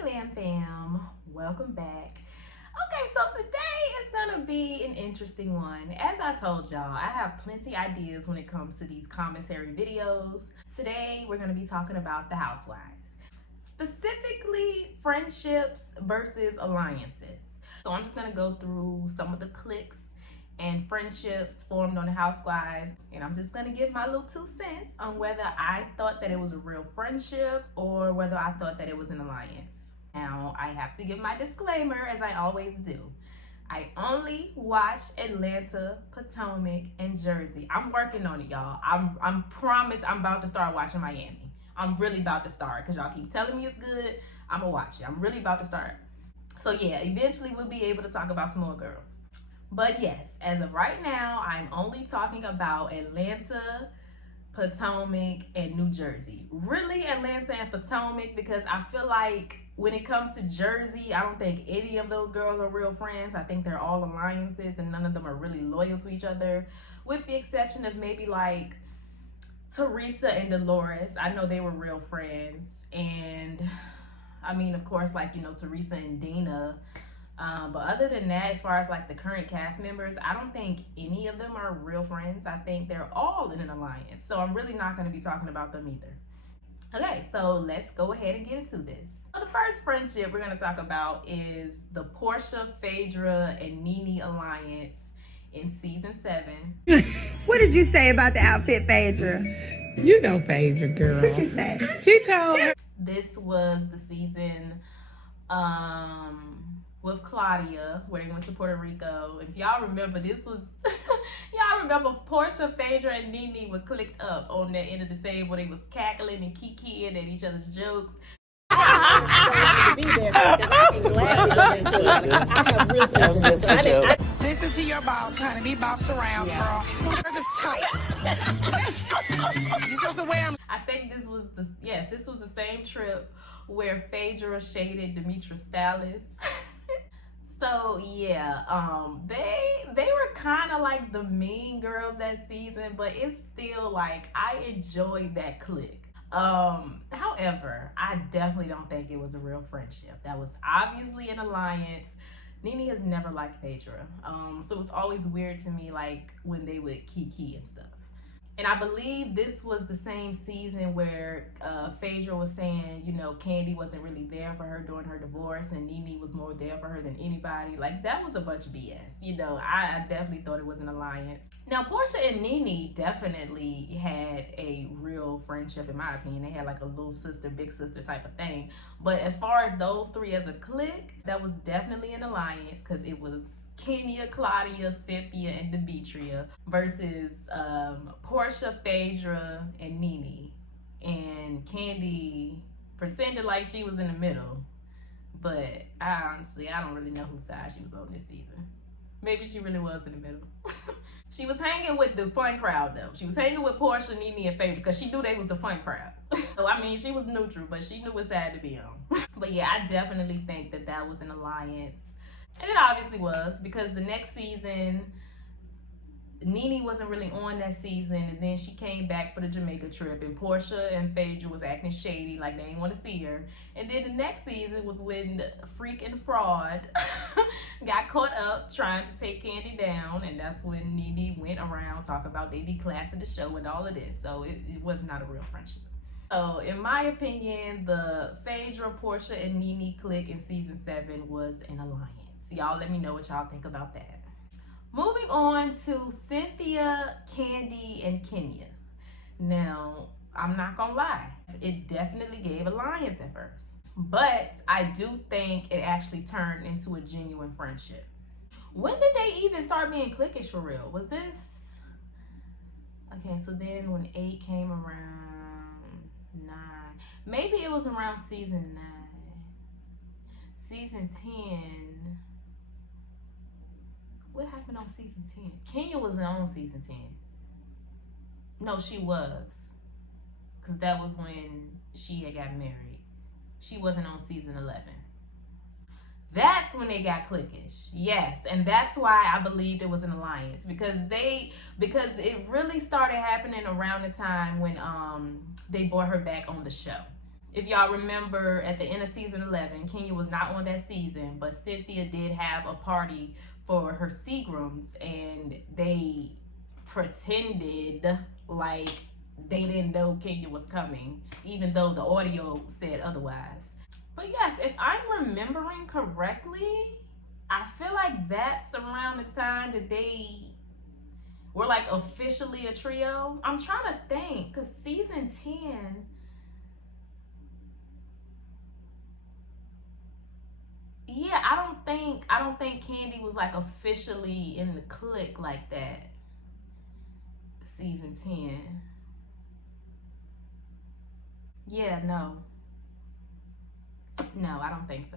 Glam Fam, welcome back. Okay, so today is gonna be an interesting one. As I told y'all, I have plenty ideas when it comes to these commentary videos. Today we're gonna be talking about the Housewives, specifically friendships versus alliances. So I'm just gonna go through some of the cliques and friendships formed on the Housewives, and I'm just gonna give my little 2 cents on whether I thought that it was a real friendship or whether I thought that it was an alliance. Now, I have to give my disclaimer, as I always do. I only watch Atlanta, Potomac, and Jersey. I'm working on it, y'all. I'm promise I'm about to start watching Miami. I'm really about to start, because y'all keep telling me it's good. I'm gonna watch it. I'm really about to start. So yeah, eventually we'll be able to talk about some more girls. But yes, as of right now, I'm only talking about Atlanta, Potomac, and New Jersey. Really Atlanta and Potomac, because I feel like when it comes to Jersey, I don't think any of those girls are real friends. I think they're all alliances and none of them are really loyal to each other, with the exception of maybe like Teresa and Dolores. I know they were real friends. And I mean, of course, like, you know, Teresa and Dina. But other than that, as far as like the current cast members, I don't think any of them are real friends. I think they're all in an alliance. So I'm really not going to be talking about them either. Okay, so let's go ahead and get into this. So the first friendship we're going to talk about is the Portia, Phaedra, and Nene alliance in season 7. What did you say about the outfit, Phaedra? You know Phaedra, girl. What you say? She told her. This was the season with Claudia, where they went to Puerto Rico. If y'all remember, this was y'all remember Portia, Phaedra, and Nene were clicked up on that end of the table. They was cackling and kikiing at each other's jokes. Listen to your boss, honey. Be bossed around, girl. It's tight. You're supposed to wear them. I think this was the same trip where Phaedra shaded Demetrius Stallis. So yeah, they were kind of like the mean girls that season, but it's still like I enjoyed that clique. However, I definitely don't think it was a real friendship. That was obviously an alliance. Nene has never liked Phaedra, so it was always weird to me, like when they would kiki and stuff. And I believe this was the same season where Phaedra was saying, you know, Kandi wasn't really there for her during her divorce, and Nene was more there for her than anybody. Like, that was a bunch of BS. You know, I definitely thought it was an alliance. Now, Portia and Nene definitely had a real friendship, in my opinion. They had like a little sister, big sister type of thing. But as far as those three as a clique, that was definitely an alliance, because it was Kenya, Claudia, Cynthia, and Demetria versus Portia, Phaedra, and Nene. And Kandi pretended like she was in the middle, but I don't really know whose side she was on this season. Maybe she really was in the middle. She was hanging with the fun crowd though. She was hanging with Portia, Nene, and Phaedra because she knew they was the fun crowd. So I mean, she was neutral, but she knew what side to be on. But yeah, I definitely think that was an alliance. And it obviously was, because the next season, Nene wasn't really on that season, and then she came back for the Jamaica trip, and Portia and Phaedra was acting shady, like they didn't want to see her. And then the next season was when Freak and Fraud got caught up trying to take Kandi down, and that's when Nene went around talking about they declassing the show and all of this. So it was not a real friendship. So, in my opinion, the Phaedra, Portia, and Nene clique in season 7 was an alliance. Y'all let me know what y'all think about that. Moving on to Cynthia, Kandi, and Kenya. Now, I'm not gonna lie, it definitely gave alliance at first, but I do think it actually turned into a genuine friendship. When did they even start being cliquish for real? Was this okay? So then when 8 came around, 9, maybe it was around season 9, season 10. What happened on season 10? Kenya wasn't on season 10. No, she was. Because that was when she had got married. She wasn't on season 11. That's when they got cliquish. Yes, and that's why I believed it was an alliance. Because it really started happening around the time when they brought her back on the show. If y'all remember, at the end of season 11, Kenya was not on that season, but Cynthia did have a party for her Seagrams, and they pretended like they didn't know Kenya was coming, even though the audio said otherwise. But yes, if I'm remembering correctly, I feel like that's around the time that they were like officially a trio. I'm trying to think, because season 10, yeah, I don't think Candy was like officially in the clique like that. Season 10. Yeah, no. No, I don't think so.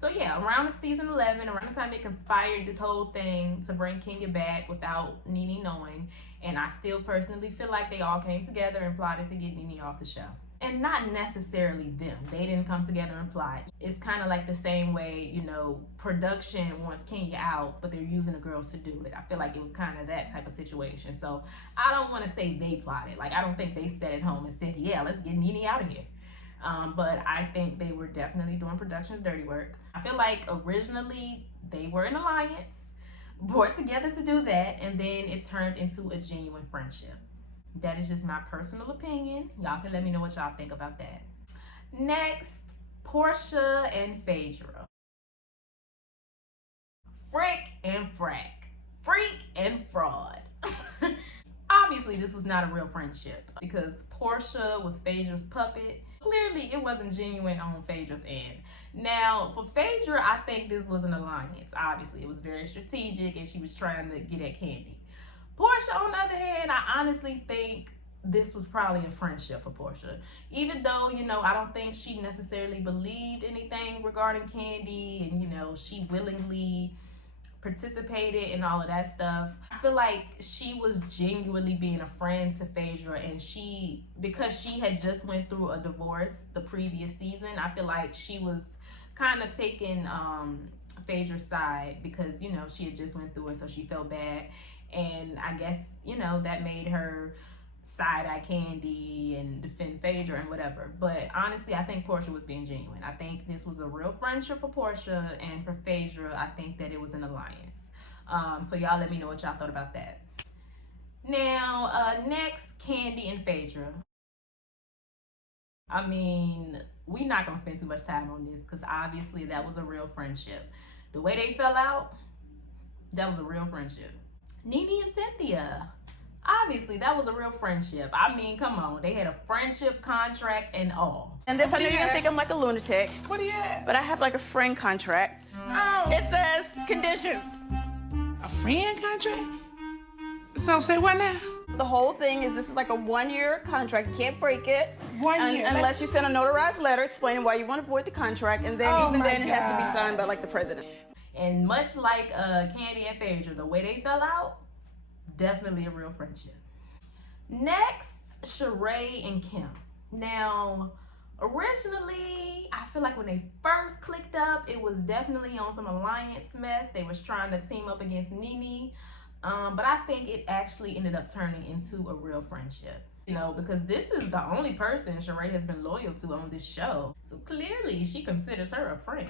So yeah, around the season 11, around the time they conspired this whole thing to bring Kenya back without Nene knowing, and I still personally feel like they all came together and plotted to get Nene off the show. And not necessarily them. They didn't come together and plot. It's kind of like the same way, you know, production wants Kenya out, but they're using the girls to do it. I feel like it was kind of that type of situation. So I don't want to say they plotted. Like, I don't think they sat at home and said, yeah, let's get Nene out of here. But I think they were definitely doing production's dirty work. I feel like originally they were an alliance, brought together to do that, and then it turned into a genuine friendship. That is just my personal opinion. Y'all can let me know what y'all think about that. Next, Portia and Phaedra. Frick and frack. Freak and fraud. Obviously, this was not a real friendship because Portia was Phaedra's puppet. Clearly, it wasn't genuine on Phaedra's end. Now, for Phaedra, I think this was an alliance. Obviously, it was very strategic and she was trying to get at Candy. Portia, on the other hand, I honestly think this was probably a friendship for Portia. Even though, you know, I don't think she necessarily believed anything regarding Candy and, you know, she willingly participated in all of that stuff. I feel like she was genuinely being a friend to Phaedra, and she, because she had just went through a divorce the previous season, I feel like she was kind of taking Phaedra's side because, you know, she had just went through it, so she felt bad. And I guess, you know, that made her side-eye Candy and defend Phaedra and whatever. But honestly, I think Portia was being genuine. I think this was a real friendship for Portia, and for Phaedra, I think that it was an alliance. So y'all let me know what y'all thought about that. Now, next, Candy and Phaedra. I mean, we're not going to spend too much time on this because obviously that was a real friendship. The way they fell out, that was a real friendship. Nene and Cynthia. Obviously, that was a real friendship. I mean, come on. They had a friendship contract and all. And this, I know you're gonna think I'm like a lunatic. What do you have? But I have like a friend contract. Oh. It says conditions. A friend contract? So say what now? The whole thing is this is like a 1-year contract. You can't break it. 1 year. Unless you send a notarized letter explaining why you want to void the contract. And then even then it has to be signed by like the president. And much like Candy and Phaedra, the way they fell out, definitely a real friendship. Next, Sheree and Kim. Now, originally, I feel like when they first clicked up, it was definitely on some alliance mess. They was trying to team up against Nene. But I think it actually ended up turning into a real friendship. You know, because this is the only person Sheree has been loyal to on this show. So clearly, she considers her a friend.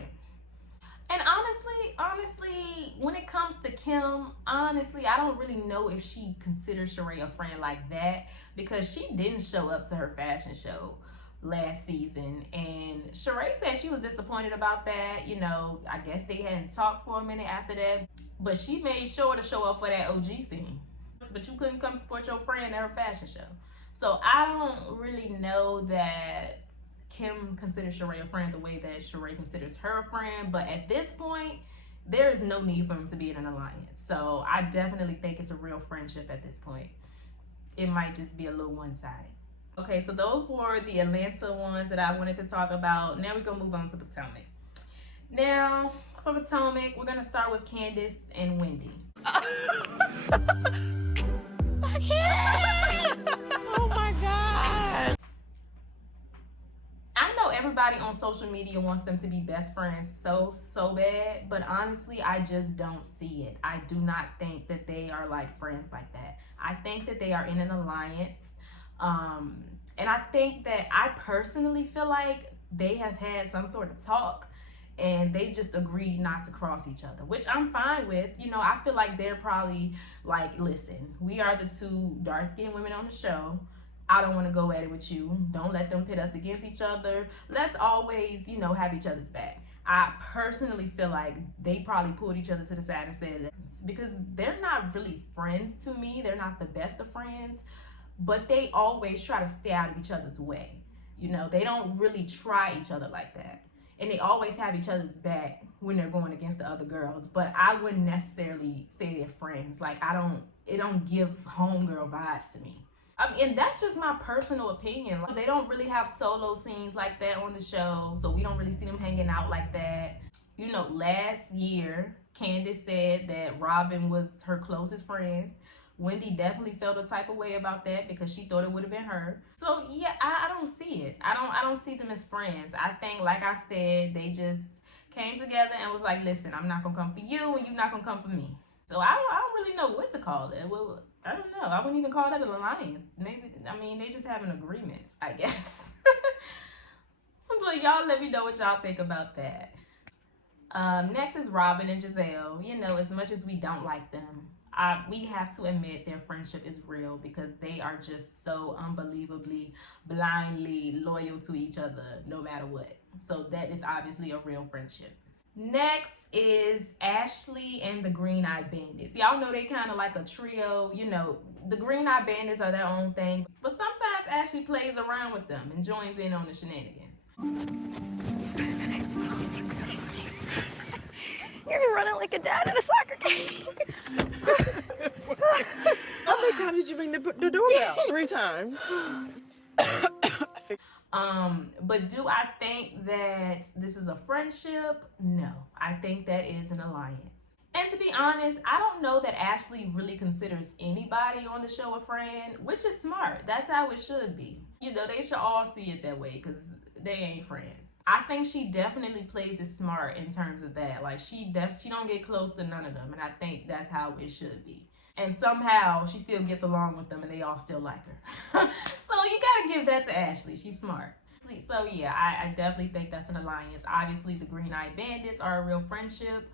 And honestly, when it comes to Kim, honestly, I don't really know if she considers Sheree a friend like that because she didn't show up to her fashion show last season. And Sheree said she was disappointed about that. You know, I guess they hadn't talked for a minute after that. But she made sure to show up for that OG scene. But you couldn't come support your friend at her fashion show. So I don't really know that Kim considers Sheree a friend the way that Sheree considers her a friend, but at this point, there is no need for them to be in an alliance. So I definitely think it's a real friendship at this point. It might just be a little one-sided. Okay, so those were the Atlanta ones that I wanted to talk about. Now we're gonna move on to Potomac. Now, for Potomac, we're gonna start with Candace and Wendy. I can't. Oh my God. I know everybody on social media wants them to be best friends so bad, but honestly, I just don't see it. I do not think that they are like friends like that. I think that they are in an alliance. And I think that I personally feel like they have had some sort of talk and they just agreed not to cross each other, which I'm fine with. You know, I feel like they're probably like, listen, we are the two dark-skinned women on the show. I don't want to go at it with you. Don't let them pit us against each other. Let's always, you know, have each other's back. I personally feel like they probably pulled each other to the side and said that because they're not really friends to me. They're not the best of friends, but they always try to stay out of each other's way. You know, they don't really try each other like that. And they always have each other's back when they're going against the other girls. But I wouldn't necessarily say they're friends. Like, it don't give homegirl vibes to me. I mean, and that's just my personal opinion. Like, they don't really have solo scenes like that on the show, so we don't really see them hanging out like that. You know, last year, Candace said that Robin was her closest friend. Wendy definitely felt a type of way about that because she thought it would have been her. So yeah, I don't see it. I don't see them as friends. I think, like I said, they just came together and was like, listen, I'm not gonna come for you and you're not gonna come for me. So I don't really know what to call it. Well, I don't know. I wouldn't even call that an alliance. Maybe, I mean, they just have an agreement, I guess. But y'all let me know what y'all think about that. Next is Robin and Giselle. You know, as much as we don't like them, we have to admit their friendship is real because they are just so unbelievably, blindly loyal to each other no matter what. So that is obviously a real friendship. Next is Ashley and the Green Eyed Bandits. Y'all know they kind of like a trio. You know, the Green Eyed Bandits are their own thing, but sometimes Ashley plays around with them and joins in on the shenanigans. You're running like a dad at a soccer game. How many times did you ring the doorbell? 3 times. But do I think that this is a friendship? No, I think that is an alliance. And to be honest, I don't know that Ashley really considers anybody on the show a friend, which is smart. That's how it should be. You know, they should all see it that way because they ain't friends. I think she definitely plays it smart in terms of that. Like, she don't get close to none of them, and I think that's how it should be. And somehow she still gets along with them and they all still like her. So you gotta give that to Ashley. She's smart. So yeah, I definitely think that's an alliance. Obviously the Green Eyed Bandits are a real friendship,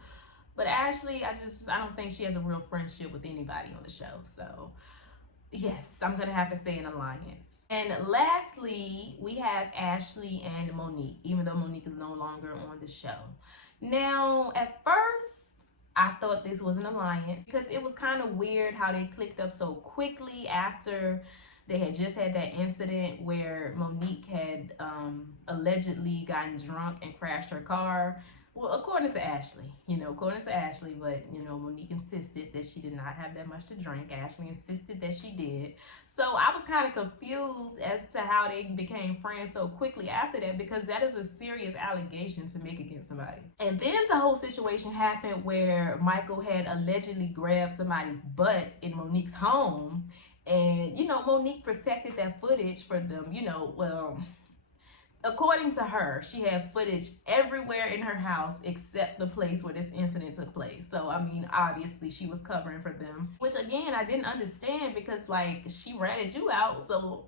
but Ashley, I don't think she has a real friendship with anybody on the show. So yes, I'm gonna have to say an alliance. And lastly, we have Ashley and Monique, even though Monique is no longer on the show. Now, at first, I thought this was an alliance because it was kind of weird how they clicked up so quickly after they had just had that incident where Monique had allegedly gotten drunk and crashed her car. Well, according to Ashley, but, Monique insisted that she did not have that much to drink. Ashley insisted that she did. So I was kind of confused as to how they became friends so quickly after that, because that is a serious allegation to make against somebody. And then the whole situation happened where Michael had allegedly grabbed somebody's butt in Monique's home. And, Monique protected that footage for them, according to her, she had footage everywhere in her house except the place where this incident took place. So, I mean, obviously she was covering for them, which again, I didn't understand because, like, she ratted you out. So,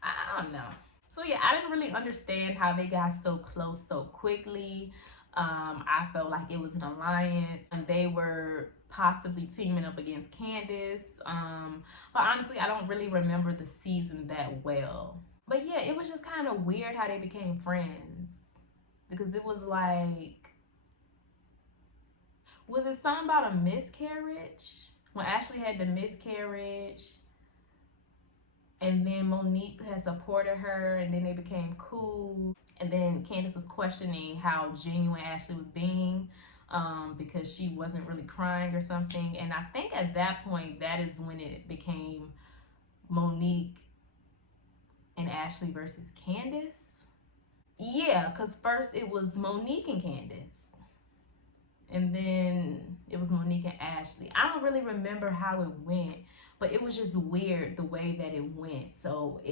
I don't know. So, yeah, I didn't really understand how they got so close so quickly. I felt like it was an alliance and they were possibly teaming up against Candace. But honestly, I don't really remember the season that well. But yeah, it was just kind of weird how they became friends. Because it was like, was it something about a miscarriage? When Ashley had the miscarriage, and then Monique had supported her, and then they became cool. And then Candace was questioning how genuine Ashley was being, because she wasn't really crying or something. And I think at that point, that is when it became Monique and Ashley versus Candace. Yeah, because first it was Monique and Candace. And then it was Monique and Ashley. I don't really remember how it went, but it was just weird the way that it went. So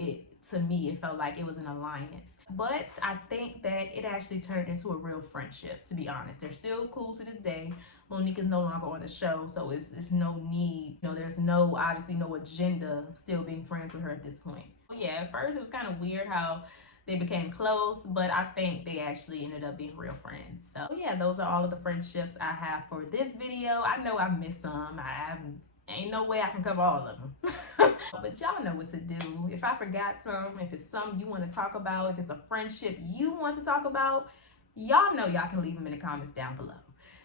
to me, it felt like it was an alliance. But I think that it actually turned into a real friendship, to be honest. They're still cool to this day, Monique is no longer on the show, so it's no need. You know, there's no, obviously no agenda still being friends with her at this point. Yeah, at first it was kind of weird how they became close, but I think they actually ended up being real friends. So yeah, those are all of the friendships I have for this video. I know I missed some. Ain't no way I can cover all of them. But y'all know what to do. If I forgot some, if it's something you want to talk about, if it's a friendship you want to talk about, y'all know y'all can leave them in the comments down below.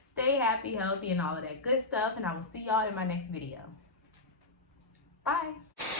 Stay happy, healthy, and all of that good stuff, and I will see y'all in my next video. Bye.